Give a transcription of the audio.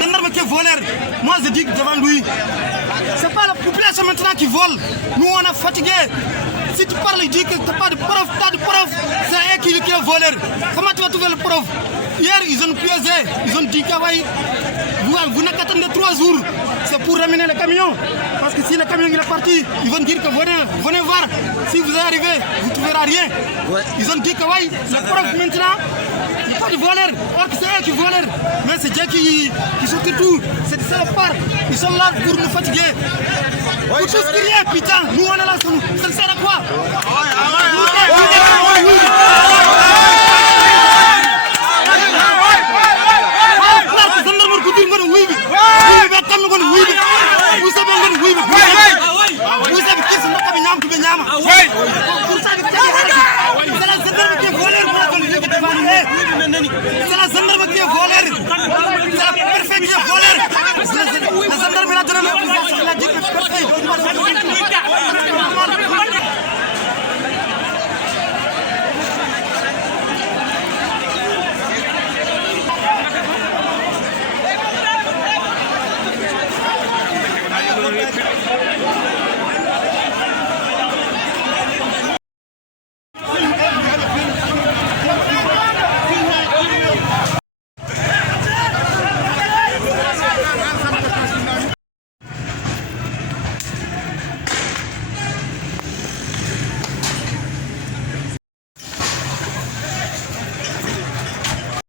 Gendarme qui est voleur, moi je dis devant lui, c'est pas la population maintenant qui vole. Nous on est fatigué. Si tu parles, il dit que tu n'as pas de preuve, c'est eux qui est voleur. Comment tu vas trouver le preuve? Hier ils ont piégé, ils ont dit que vous n'avez qu'attendre 3 jours, c'est pour ramener le camion. Parce que si le camion il est parti, ils vont dire que venez voir, si vous arrivez, vous ne trouverez rien. Ouais. Ils ont dit que oui, la preuve maintenant, il n'y a pas de voleur, alors que c'est eux qui volent. Mais c'est Dieu qui sortit tout, c'est des salopards, ils sont là pour nous fatiguer. Pour tout ce qui est, putain, nous on est là, ça ne sert à quoi? C'est la gendarme qui est voleur. C'est la préfet qui est voleur. La gendarme a donné la dit que